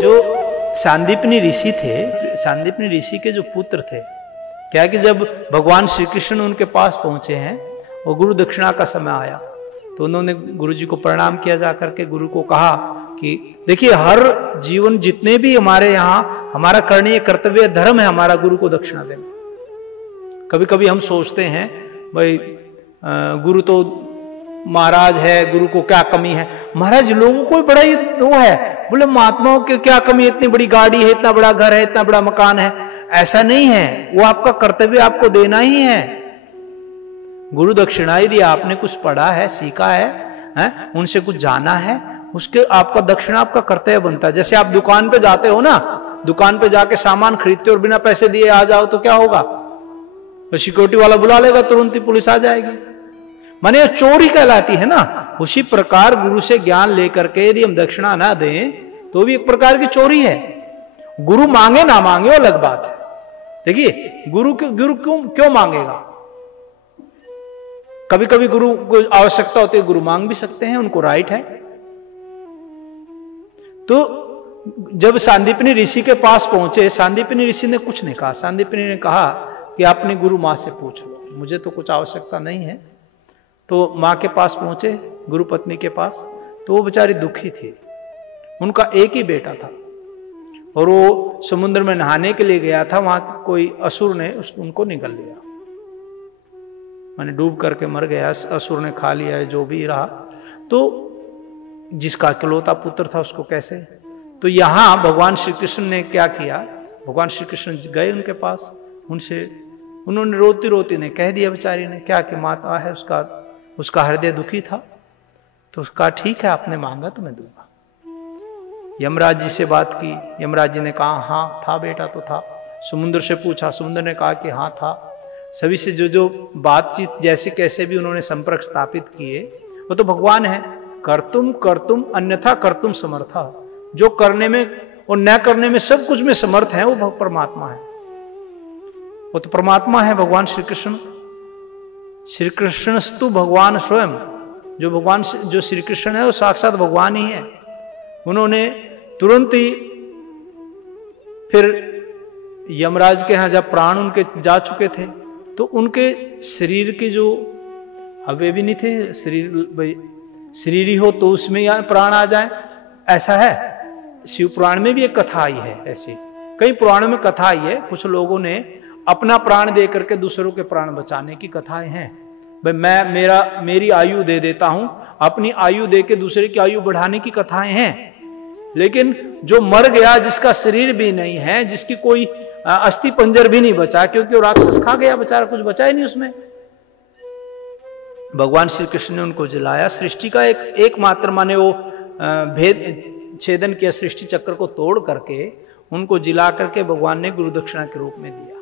जो सांदीपनी ऋषि थे, सांदीपनी ऋषि के जो पुत्र थे, क्या कि जब भगवान श्री कृष्ण उनके पास पहुंचे हैं और गुरु दक्षिणा का समय आया तो उन्होंने गुरु जी को प्रणाम किया, जाकर के गुरु को कहा कि देखिए हर जीवन जितने भी हमारे यहाँ हमारा करणीय कर्तव्य धर्म है हमारा गुरु को दक्षिणा देना। कभी कभी हम सोचते हैं भाई गुरु तो महाराज है, गुरु को क्या कमी है। महाराज लोगों को बड़ा ही वो है, बोले महात्माओं की क्या कमी है, इतनी बड़ी गाड़ी है, इतना बड़ा घर है, इतना बड़ा मकान है। ऐसा नहीं है, वो आपका कर्तव्य आपको देना ही है। गुरु दक्षिणा ही दिया, आपने कुछ पढ़ा है, सीखा है, उनसे कुछ जाना है, उसके आपका दक्षिणा आपका कर्तव्य बनता है। जैसे आप दुकान पे जाते हो ना, दुकान पे जाके सामान खरीदते हो और बिना पैसे दिए आ जाओ तो क्या होगा, तो सिक्योरिटी वाला बुला लेगा, तुरंत ही पुलिस आ जाएगी, माने चोरी कहलाती है ना। उसी प्रकार गुरु से ज्ञान लेकर के यदि हम दक्षिणा ना दें तो भी एक प्रकार की चोरी है। गुरु मांगे ना मांगे वो अलग बात है। देखिए गुरु क्यों मांगेगा, कभी कभी गुरु को आवश्यकता होती है, गुरु मांग भी सकते हैं, उनको राइट है। तो जब सांदीपनी ऋषि के पास पहुंचे, सांदीपनी ऋषि ने कुछ नहीं कहा। सांदीपनी ने कहा कि अपनी गुरु मां से पूछ लो, मुझे तो कुछ आवश्यकता नहीं है। तो मां के पास पहुंचे, गुरु पत्नी के पास, तो वो बेचारी दुखी थी। उनका एक ही बेटा था और वो समुद्र में नहाने के लिए गया था, वहां कोई असुर ने उनको निगल लिया, माने डूब करके मर गया, असुर ने खा लिया, जो भी रहा। तो जिसका इकलौता पुत्र था उसको कैसे। तो यहां भगवान श्री कृष्ण ने क्या किया, भगवान श्री कृष्ण गए उनके पास, उन्होंने रोती रोती ने कह दिया बेचारी ने क्या कि माता है, उसका हृदय दुखी था। तो उसका ठीक है, आपने मांगा तो मैं दूंगा। यमराज जी से बात की, यमराज जी ने कहा हाँ था बेटा तो था। समुद्र से पूछा, समुद्र ने कहा कि हाँ था। सभी से जो बातचीत जैसे कैसे भी उन्होंने संपर्क स्थापित किए, वो तो भगवान है। कर्तुम अन्यथा कर्तुम समर्था, जो करने में और न करने में सब कुछ में समर्थ है वो परमात्मा है, वो तो परमात्मा है भगवान श्री कृष्ण। श्री कृष्णस्तु भगवान स्वयं, जो भगवान जो श्री कृष्ण है वो साक्षात भगवान ही है। उन्होंने तुरंत ही फिर यमराज के यहां जब प्राण उनके जा चुके थे तो उनके शरीर के जो अवयव भी नहीं थे, शरीर ही हो तो उसमें या प्राण आ जाए, ऐसा है। शिव पुराण में भी एक कथा आई है, ऐसी कई पुराणों में कथा आई है। कुछ लोगों ने अपना प्राण दे करके दूसरों के प्राण बचाने की कथाएं हैं। भाई मैं मेरी आयु दे देता हूं, अपनी आयु दे के दूसरे की आयु बढ़ाने की कथाएं हैं। लेकिन जो मर गया, जिसका शरीर भी नहीं है, जिसकी कोई अस्थि पंजर भी नहीं बचा, क्योंकि वो राक्षस खा गया बेचारा, कुछ बचा ही नहीं उसमें, भगवान श्री कृष्ण ने उनको जलाया। सृष्टि का एकमात्र माने वो भेद छेदन किया, सृष्टि चक्र को तोड़ करके उनको जिला करके भगवान ने गुरु दक्षिणा के रूप में दिया।